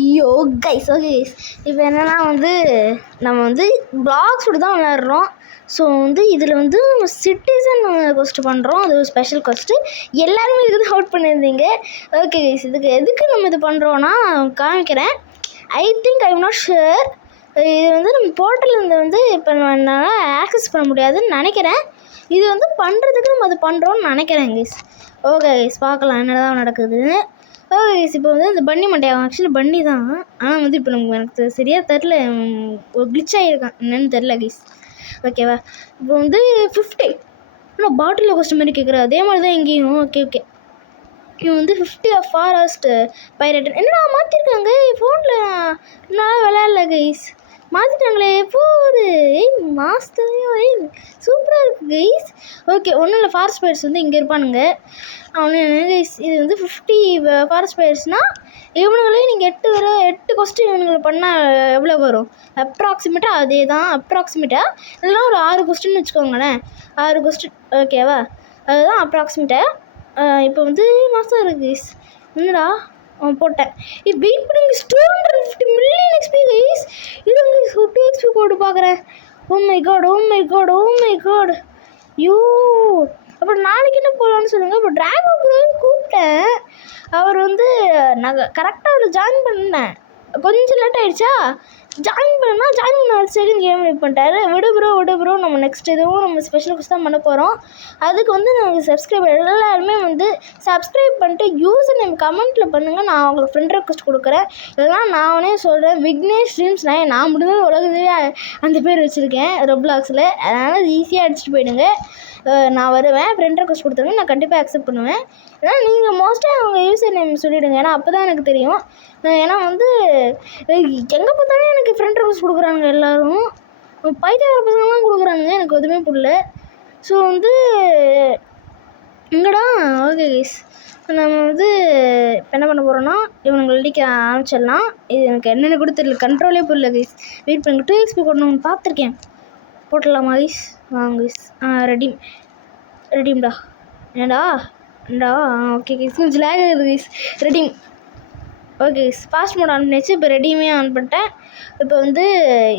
ஐயோ guys okay guys இப்போ என்னென்னா நம்ம பிளாக்ஸோடு தான் விளையாடுறோம். ஸோ இதில் நம்ம சிட்டிசன் கொஸ்ட்டு பண்ணுறோம். அது ஒரு ஸ்பெஷல் கொஸ்ட்டு. எல்லாருமே இதுக்கு தான் அவுட் பண்ணியிருந்தீங்க. ஓகே கைஸ் எதுக்கு நம்ம இது பண்ணுறோன்னா காமிக்கிறேன். I think I am not sure. இது நம்ம போர்ட்டலேருந்து இப்போ என்னால் ஆக்சஸ் பண்ண முடியாதுன்னு நினைக்கிறேன். இது பண்ணுறதுக்கு நம்ம அது பண்ணுறோன்னு நினைக்கிறேன் கைஸ். ஓகே கைஸ் பார்க்கலாம் என்னதான் நடக்குதுன்னு. ஓகே கைஸ் இப்போ அந்த பன்னி மண்டையாகும். ஆக்சுவலி பன்னி தான், ஆனால் இப்போ எனக்கு சரியாக தெரில, ஒரு கிளிச் ஆகிருக்கான் என்னன்னு தெரில கைஸ். ஓகேவா இப்போ 50 ஆனால் பாட்டிலில் கொஸ்டின் மாதிரி கேட்குறேன். அதே மாதிரி தான் எங்கேயும். ஓகே இவன் 50 ஃபாரஸ்ட் பைரட் என்னடா மாற்றிருக்காங்க ஃபோனில். நான் விளையாடல கைஸ், மாற்றிட்டாங்களே எப்போது. மாஸ்டர் சூப்பராக இருக்குது கைஸ். ஓகே ஒன்றும் இல்லை, ஃபாரஸ்ட் பைரட்ஸ் இங்கே இருப்பானுங்க. அவனு கைஸ் இது 50 ஃபாரஸ்ட் பைரட்ஸ்னால் இவனுங்களே நீங்கள் 8 கொஸ்டின் இவனுங்களை பண்ணால் எவ்வளோ வரும் அப்ராக்சிமேட்டாக? அதே தான் அப்ராக்சிமேட்டாக, இல்லைனா ஒரு 6 கொஸ்டின்னு வச்சுக்கோங்களேன். 6 கொஸ்டின் ஓகேவா, அதுதான் அப்ராக்சிமேட்டாக. இப்போ மாதம் இருக்குது கைஸ். என்னடா அவன் போட்டேன். இது வெயிட் பண்ணுங்க, 250 மில்லியன் எக்ஸ்பி கைஸ். இருங்க 2 எக்ஸ்பி போட்டு பார்க்குறேன். Oh my god you. அப்புறம் நாளைக்கு என்ன போகலான்னு சொல்லுங்கள். இப்போ ட்ராகன் ப்ரோன்னு கூப்பிட்டேன். அவர் நான் கரெக்டாக அவர் ஜாயின் பண்ணேன், கொஞ்சம் லேட் ஆகிடுச்சா. ஜாயின் பண்ண செகண்ட் கேம் வெயிட் பண்ணிட்டாரு. விடு ப்ரோ நம்ம நெக்ஸ்ட் எதுவும் நம்ம ஸ்பெஷல் கொஸ்ட் தான் பண்ண போகிறோம். அதுக்கு நாங்கள் சப்ஸ்கிரைபர் எல்லாருமே சப்ஸ்கிரைப் பண்ணிட்டு யூசர் நேம் கமெண்ட்டில் பண்ணுங்கள். நான் அவங்களுக்கு ஃப்ரெண்ட் ரெக்வஸ்ட் கொடுக்குறேன். இதெல்லாம் நானே சொல்கிறேன். விக்னேஷ் ட்ரீம்ஸ் நான் முடிஞ்சது உலகத்துலேயே அந்த பேர் வச்சுருக்கேன் ரொப்ளாக்ஸில். அதனால் ஈஸியாக அடிச்சுட்டு போயிடுங்க. நான் வருவேன், ஃப்ரெண்ட் ரெக்வஸ்ட் கொடுத்துருங்க, நான் கண்டிப்பாக அக்செப்ட் பண்ணுவேன். ஏன்னா நீங்கள் மோஸ்ட்டாக அவங்க யூசர் நேம் சொல்லிவிடுங்க, ஏன்னா அப்போ தான் எனக்கு தெரியும். ஏன்னா எங்கே பார்த்தாலும் எனக்கு ஃப்ரெண்ட் ரெக்வஸ்ட் கொடுக்குறாங்க எல்லோரும். பைத்தியக்கார பசங்களாம் கொடுக்குறாங்க, எனக்கு எதுவுமே புரியல. ஸோ இங்கடா ஓகே கைஸ் நம்ம இப்போ என்ன பண்ண போகிறோன்னா இவனுங்களை அடிக்க ஆரம்பிச்சிடலாம். இது எனக்கு என்னென்னு கூட தெரியல, கண்ட்ரோலே புரியல கைஸ். வெயிட் பண்ணுங்க, 2 எக்ஸ்பி போடணும்னு பார்த்துருக்கேன். போட்டலாமா கைஸ்? வாங்க கைஸ். ரெடீம்டா. ஏண்டா ஓகே கைஸ், கொஞ்சம் லேக் ஆகுது guys. Redeem okay guys, fast mode on பண்ணிச்சு. இப்போ ரெடியுமே ஆன் பண்ணிட்டேன். இப்போ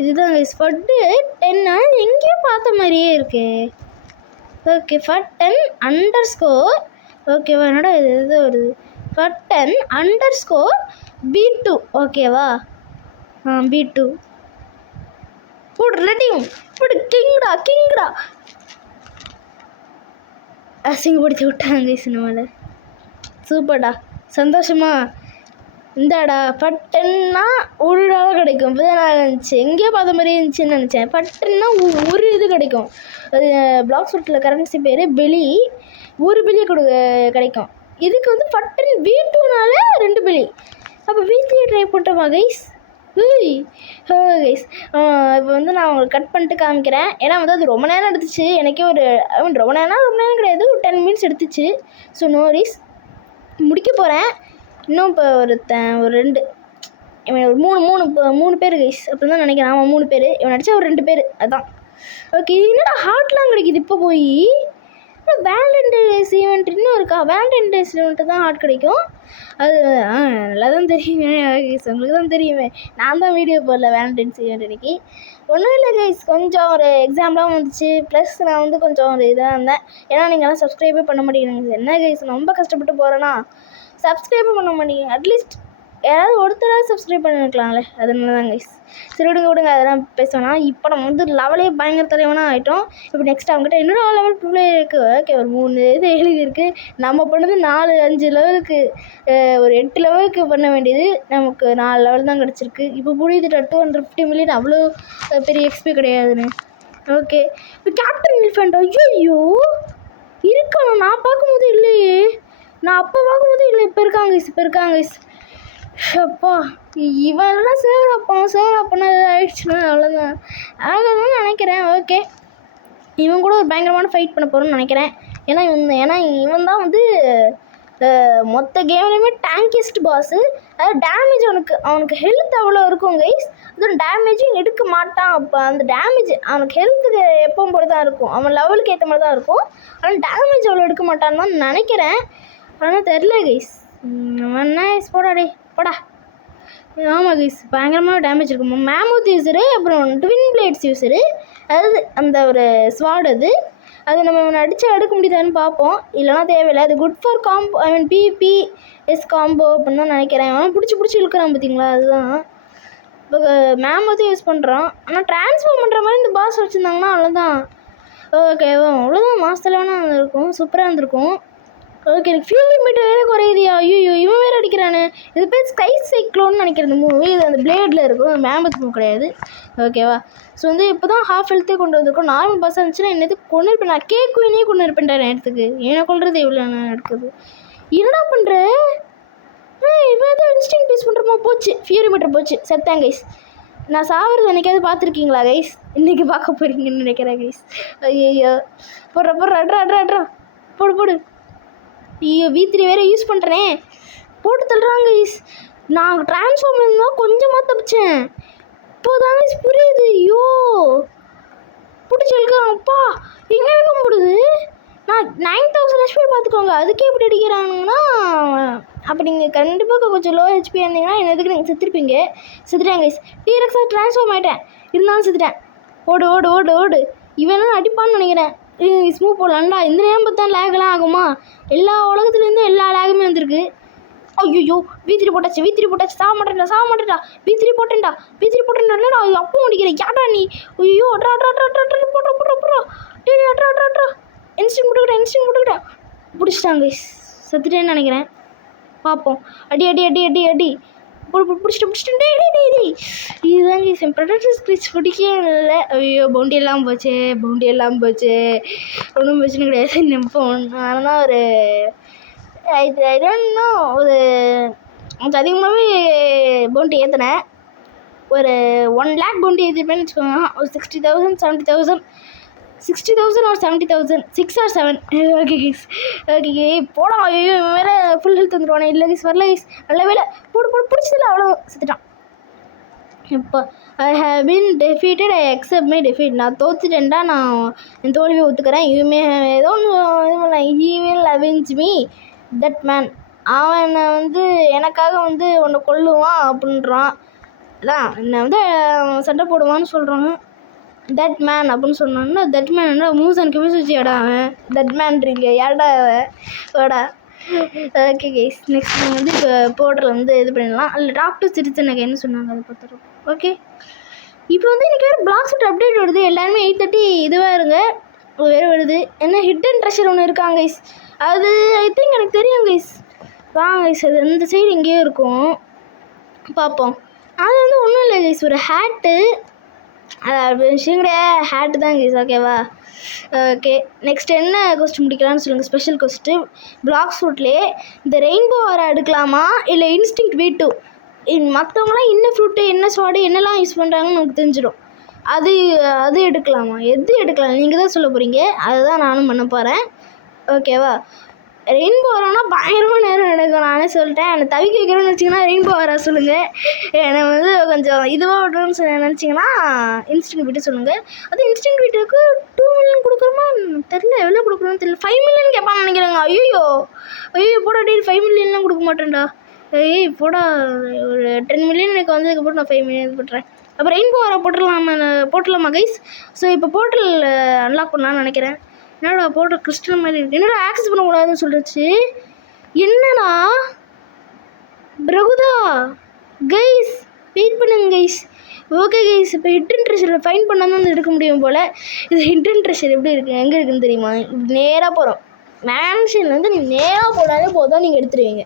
இதுதான் கைஸ் ஃபட்டு 10 எங்கேயோ பார்த்த மாதிரியே இருக்கு. ஓகே ஃபட்10 _ ஓகேவா, என்னடா இது வருது. ஃபட்10 _ B2 ஓகேவா. B2 போடு. ரெடியும் போடு. கிங்டா அசிங்கப்படுத்தி விட்டாங்க கைஸ் நம்மளை. சூப்பர்டா, சந்தோஷமா. இந்தாடா ஃபட்10னா $1 கிடைக்கும். இப்போ தான் நான் இருந்துச்சு, எங்கேயோ பார்த்த மாதிரி இருந்துச்சுன்னு நினச்சேன். ஃபட்10னா ஒரு இது கிடைக்கும். அது பிளாக் ஸ்போர்ட்டில் கரன்சி பேர் பெலி. 1 பெலி கிடைக்கும். இதுக்கு ஃபட்10 B2னால 2 பெலி. அப்போ வீட்லேயே ட்ரை பண்ணிட்டோமா கைஸ்? கைஸ் இப்போ நான் உங்களுக்கு கட் பண்ணிட்டு காமிக்கிறேன். ஏன்னா அது ரொம்ப நேரம் எடுத்துச்சு. எனக்கே ரொம்ப நேரம் கிடையாது, ஒரு 10 மினிட்ஸ் எடுத்துச்சு. ஸோ நோ வரிஸ், முடிக்க போகிறேன். இன்னும் இப்போ ஒரு 2 இவன் ஒரு 3 பேர் கைஸ் அப்படி தான் நினைக்கிறேன். ஆமாம் 3 பேர். இவன் அடித்தா ஒரு 2 பேர் அதான். ஓகே என்னடா ஹார்ட்லாம் கிடைக்குது இப்போ போய். வேலண்டைன்ஸ் ஈவெண்ட் இன்னும் இருக்கா? வேலண்டைன்ஸ் ஈவெண்ட்டு தான் ஹார்ட் கிடைக்கும். அது நல்லா தான் தெரியுமே கைஸ், உங்களுக்கு தான் தெரியுமே. நான் தான் வீடியோ போடல வேலண்டைன்ஸ் ஈவெண்ட் அன்றைக்கி. ஒன்றும் இல்லை கைஸ், கொஞ்சம் ஒரு எக்ஸாம்லாம் வந்துச்சு. ப்ளஸ் நான் கொஞ்சம் ஒரு இதாக இருந்தேன். ஏன்னா நீங்கள்லாம் சப்ஸ்கிரைபே பண்ண மாட்டேங்கிறீங்க. என்ன கைஸ் ரொம்ப கஷ்டப்பட்டு போகிறேன்னா சப்ஸ்கிரைபும் பண்ண மாட்டேங்க. அட்லீஸ்ட் யாராவது ஒருத்தராவது சப்ஸ்கிரைப் பண்ணிருக்கலாம்ல, அதனால தான் கைஸ். சரி விடுங்க அதெல்லாம் பேசுவேன்னா. இப்போ நம்ம லெவலே பயங்கர தலைவனாக ஆகிட்டோம். இப்போ நெக்ஸ்ட் அவங்ககிட்ட இன்னொரு லெவல் ப்ளே இருக்குது. ஓகே ஒரு 3 இது எழுதியிருக்கு. நம்ம பண்ணது 4-5 லெவலுக்கு, ஒரு 8 லெவலுக்கு பண்ண வேண்டியது நமக்கு 4 லெவல் தான் கிடச்சிருக்கு. இப்போ புரியுதுட்டா 250 மில்லியன் அவ்வளோ பெரிய எக்ஸ்பி கிடையாதுன்னு. ஓகே இப்போ கேப்டன் எலிஃபண்ட் ஐயோ இருக்கணும். நான் பார்க்கும்போது இல்லையே, நான் அப்போ பார்க்கும்போது இல்லை, இப்போ இருக்காங்க அப்பா. இவன் எல்லாம் சேவ் அப்பனா ஆயிடுச்சுன்னா அவ்வளோதான் நினைக்கிறேன். ஓகே இவன் கூட ஒரு பயங்கரமான ஃபைட் பண்ண போகிறோன்னு நினைக்கிறேன். ஏன்னா இவன் தான் மொத்த கேம்லேயுமே டேங்கியஸ்ட் பாஸு. அதாவது டேமேஜ் அவனுக்கு ஹெல்த் அவ்வளோ இருக்கும் கைஸ். அதுவும் டேமேஜும் எடுக்க மாட்டான். அப்போ அந்த டேமேஜ் அவனுக்கு ஹெல்த்துக்கு எப்பவும் போல தான் இருக்கும், அவன் லெவலுக்கு ஏற்ற மாதிரி தான் இருக்கும். ஆனால் டேமேஜ் அவ்வளோ எடுக்க மாட்டான்னு தான் நினைக்கிறேன். ஆனால் தெரில கைஸ். நைஸ் போடா ஆமாம் கைஸ், பயங்கரமாக டேமேஜ் இருக்கும். மேமூத் யூஸரு, அப்புறம் ட்வின் பிளேட்ஸ் யூஸரு, அதாவது அந்த ஒரு ஸ்வாட் அது நம்ம அடித்து எடுக்க முடியுதான்னு பார்ப்போம். இல்லைனா தேவையில்லை. அது good for combo, I mean PBS combo அப்படின்னு தான் நினைக்கிறேன். ஆனால் பிடிச்சி இழுக்கிறான் பார்த்தீங்களா, அதுதான். இப்போ மேமூத்து யூஸ் பண்ணுறான். ஆனால் ட்ரான்ஸ்ஃபார்ம் பண்ணுற மாதிரி இந்த பாஸ் வச்சுருந்தாங்கன்னா அவ்வளோதான். ஓகே, அவ்வளோதான். மாதத்தில் வேணால் இருக்கும், சூப்பராக இருந்திருக்கும். ஓகே, எனக்கு ஃபியூல் லிமிட் வேறு குறையுதியா? ஐயோ, இவன் வேறு அடிக்கிறானே. இது பேர் ஸ்கை சைக்ளோன்னு நினைக்கிறது மூவி. இது அந்த பிளேடில் இருக்கும், மேமத் மூவ் கிடையாது. ஓகேவா? ஸோ இப்போ தான் ஹாஃப் ஹெல்த்தே கொண்டு வந்திருக்கோம். நார்மல் பஸ் இருந்துச்சுன்னா என்னது கொண்டு இருப்பேன். நான் கேக் குயினே கொண்டு இருப்பேன் நேரத்துக்கு. ஏன்னா கொள்றது எவ்வளோ நான் எடுக்குது. என்னடா பண்ணுற? இவன் ஏதோ இன்ஸ்டிங் பீஸ் பண்ணுறமா? போச்சு, ஃபியூரி மீட்டர் போச்சு. செத்தேன் கைஸ். நான் சாவறது என்னைக்காவது பார்த்துருக்கீங்களா கைஸ்? இன்றைக்கி பார்க்க போகிறீங்கன்னு நினைக்கிறேன் கைஸ். ஐயோ, அட்ரா போடு. ஐயோ, V3 வேறு யூஸ் பண்ணுறேன், போட்டு தள்ளுறாங்க கைஸ். நான் ட்ரான்ஸ்ஃபார்ம் இருந்தால் கொஞ்சமாக தப்பிச்சேன். இப்போதாங்க புரியுது. ஐயோ, பிடிச்சி எழுக்காப்பா, எங்கே இருக்க முடியுது? நான் 9000 HP பார்த்துக்கோங்க. அதுக்கே எப்படி அடிக்கிறாங்கன்னா, அப்போ நீங்கள் கண்டிப்பாக கொஞ்சம் லோ ஹெச்பி இருந்தீங்கன்னா என்ன எதுக்கு நீங்கள் செத்துட்டேன் கைஸ். டீரெக்ஸாக ட்ரான்ஸ்ஃபார்ம் ஆகிட்டேன், இருந்தாலும் செத்துட்டேன். ஓடு. இவன் அடிப்பான்னு நினைக்கிறேன். ஸ்மூவ் போடலாம்டா. இந்த நேரம் பார்த்தா லேகெல்லாம் ஆகுமா? எல்லா உலகத்துலேருந்தும் எல்லா லேகுமே வந்திருக்கு. ஐயோ, V3 போட்டாச்சு. சாக மாட்டேன்டா. V3 போட்டேன்டா. அப்போ முடிக்கிறேன். யாடா நீ? ஐயோ, அட்ரா போடுறா. அட்ரா இன்ஸ்டிங் போட்டுக்கிட்டா. பிடிச்சிட்டாங்க, செத்துட்டேன்னு நினைக்கிறேன். பார்ப்போம். அடி பிடிச்சிட்டேன். டேய் இதுதான் ப்ரெடேட்டர் ஸ்க்ரீச் பிடிக்கவே இல்லை. ஐயோ, பவுண்டி எல்லாம் போச்சு. ஒன்றும் பிரச்சனை கிடையாது. இப்போ ஆனால் ஒரு ஐ டோன்ட் நோ, ஒரு கொஞ்சம் அதிகமாகவே பவுண்டி ஏற்றினேன். ஒரு 1 lakh பவுண்டி ஏற்றிருப்பேன்னு வச்சுக்கோங்க. ஒரு 60,000 70,000 60,000 or 70,000 6 or 7. Okay guys. போடா. ஐயோ, இவன் வேறு ஃபுல் ஹெல்த் வந்துடுவானே. இல்லை கைஸ், வரல கைஸ். நல்ல வேலை. போடு பிடிச்சதில்ல, அவ்வளோ செத்துட்டான். இப்போ I have been defeated, I accept my defeat. நான் தோத்துட்டேன்டா, நான் என் தோல்வியை ஒத்துக்கிறேன். இவமே ஏதோ ஒன்று இது பண்ண, he will avenge me that man. அவன் எனக்காக உன்னை கொல்லுவான் அப்படின்றான். அதான் என்னை சண்டை போடுவான்னு சொல்கிறாங்க. தட் மேன் அப்படின்னு சொன்னான்னா, தட் மேன் என்ன மூசனுக்கு வச்சியாடா அவன்? தட் மேன்றீங்க, யாரடா வாடா. ஓகே கைஸ், நெக்ஸ்ட் இப்போ போர்ட்டல் இது பண்ணிடலாம். அதில் டாக்டர் சிரிச்சன் எனக்கு என்ன சொன்னாங்க அதை பார்த்துருவோம். ஓகே, இப்போ இன்றைக்கி வேறு பிளாக் சூட் அப்டேட் வருது. எல்லாருமே 8:30 இதுவாக இருங்க. வேறு வருது. என்ன ஹிடன் ட்ரெஷர் ஒன்று இருக்காங்க கைஸ். அது ஐ திங்க் எனக்கு தெரியும் கைஸ். வாங்க கைஸ், அது அந்த சைடு எங்கேயோ இருக்கும், பார்ப்போம். அது ஒன்றும் இல்லை கைஸ், ஒரு ஹேட்டு. அது விஷயம் கிடையாது, ஹேட்டு தான் கைஸ். ஓகேவா? ஓகே, நெக்ஸ்ட் என்ன கொஸ்டின் முடிக்கலாம்னு சொல்லுங்கள். ஸ்பெஷல் கொஸ்டின் பிளாக் ஃப்ரூட்லேயே இந்த ரெயின்போ வர எடுக்கலாமா இல்லை இன்ஸ்டிங்க்ட் V2? மற்றவங்களாம் என்ன ஃப்ரூட்டு என்ன ஸ்வாடு என்னெல்லாம் யூஸ் பண்ணுறாங்கன்னு நமக்கு தெரிஞ்சிடும். அது எடுக்கலாமா? எது எடுக்கலாம் நீங்கள் தான் சொல்ல போகிறீங்க. அதுதான் நானும் பண்ண போகிறேன். ஓகேவா? ரெயின்போ வரோன்னா பயங்கரமாக நேரம் எடுக்கும். நானே சொல்லிட்டேன். என்னை தவிக்க வைக்கிறோன்னு வச்சிங்கன்னா ரெயின்போ வர சொல்லுங்கள். என்னை கொஞ்சம் இதுவாக விடணும்னு நினச்சிங்கன்னா இன்ஸ்டிங் வீட்டு சொல்லுங்கள். அது இன்ஸ்டிங் வீட்டுக்கு 2 million கொடுக்குறோமா தெரில, எவ்வளோ கொடுக்குறோன்னு தெரியல. 5 million கேட்பான்னு நினைக்கிறாங்க. ஐயோ போடா டே, 5 millionலாம் கொடுக்க மாட்டேன்டா. போடா, ஒரு 10 million எனக்கு வந்ததுக்கப்புறம் நான் 5 million போட்டுறேன். அப்போ ரெயின்போ வர போட்டுடலாமா கைஸ்? ஸோ இப்போ போர்ட்டல் அன்லாக் பண்ணலான்னு நினைக்கிறேன். என்னடா போர்ட்டல் கிறிஸ்டல் மாதிரி இருக்குது. என்னடா ஆக்சஸ் பண்ணக்கூடாதுன்னு சொல்லிடுச்சு. என்னடா பிரகுதா கைஸ், வெயிட் பண்ணுங்க கைஸ். ஓகே கைஸ், இப்போ ஹிடன் ட்ரெஷரில் ஃபைன் பண்ணால் தான் எடுக்க முடியும் போல். இது ஹிடன் ட்ரெஷர் எப்படி இருக்குது, எங்கே இருக்குதுன்னு தெரியுமா? இப்படி நேராக போகிறோம். மேன்ஷன்லேருந்து நீங்கள் நேராக போனாலே போதும், நீங்கள் எடுத்துருவீங்க.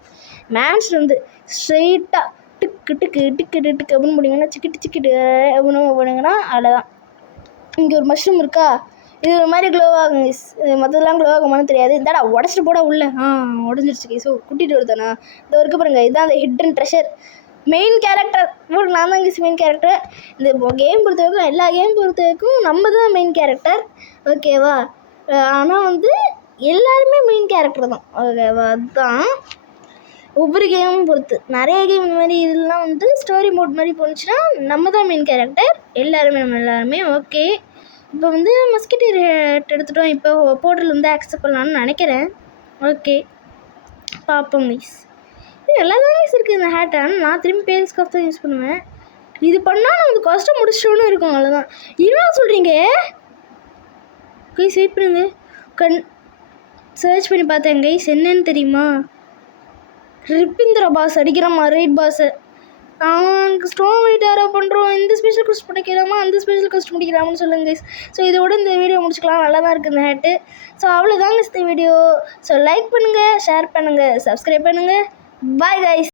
மேன்ஷன் ஸ்ட்ரெயிட்டாக டிக்கு அப்படின்னு போனீங்கன்னா சிக்கிட்டு அப்படின்னு போனீங்கன்னா அவ்வளோதான். இங்கே ஒரு மஷ்ரூம் இருக்கா, இது ஒரு மாதிரி க்ளோ ஆகும் கைஸ். மற்றதெல்லாம் க்ளோ ஆகுமான்னு தெரியாது. இந்தாடா உடச்சிட்டு போட உள்ள உடஞ்சிருச்சு கைஸ். கூட்டிகிட்டு வருதாண்ணா இதோ இருக்க பாருங்க. இதுதான் அந்த ஹிடன் ட்ரெஷர். மெயின் கேரக்டர் நான் தான் கைஸ், மெயின் கேரக்டர். இந்த கேம் பொறுத்த வரைக்கும், எல்லா கேம் பொறுத்த வரைக்கும் நம்ம தான் மெயின் கேரக்டர். ஓகேவா? ஆனால் எல்லாருமே மெயின் கேரக்டர் தான். ஓகேவா? அதுதான் ஒவ்வொரு கேமும் பொறுத்து. நிறைய கேம் இந்த மாதிரி இதெல்லாம் ஸ்டோரி மோட் மாதிரி போணுச்சுன்னா நம்ம தான் மெயின் கேரக்டர். எல்லாருமே ஓகே. இப்போ மஸ்கிட்டோ ரேட் எடுத்துட்டோம். இப்போ போர்ட்டல் ஆக்செப்ட் பண்ணலான்னு நினைக்கிறேன். ஓகே, பார்ப்போம் மிஸ். நல்லா தான் இருக்குது இந்த ஹேட். ஆனால் நான் திரும்பி பேல் ஸ்கார்ஃப் தான் யூஸ் பண்ணுவேன். இது பண்ணால் நமக்கு கஷ்டம் முடிச்சிட்டோன்னு இருக்கும், அவ்வளோதான். என்ன சொல்கிறீங்க கைஸ்? வெயிட் பண்ணுங்க, சர்ச் பண்ணி பார்த்தேன் கைஸ். என்னன்னு தெரியுமா? ரிப்பிந்திரா பாஸ் அடிக்கிறோமா ரைட் பாஸை. அவனுக்கு ஸ்ட்ராங் வெயிட் யாரோ பண்ணுறோம். இந்த ஸ்பெஷல் கொஸ்ட் பண்ணிக்கலாமா அந்த ஸ்பெஷல் கொஸ்ட் முடிக்கலாமான்னு சொல்லுங்கள் கைஸ். ஸோ இதோட இந்த வீடியோ முடிச்சுக்கலாம். நல்லா தான் இருக்குது இந்த ஹேட்டு. ஸோ அவ்வளோதாங்க இந்த வீடியோ. ஸோ லைக் பண்ணுங்கள், ஷேர் பண்ணுங்கள், சப்ஸ்கிரைப் பண்ணுங்கள். Bye guys.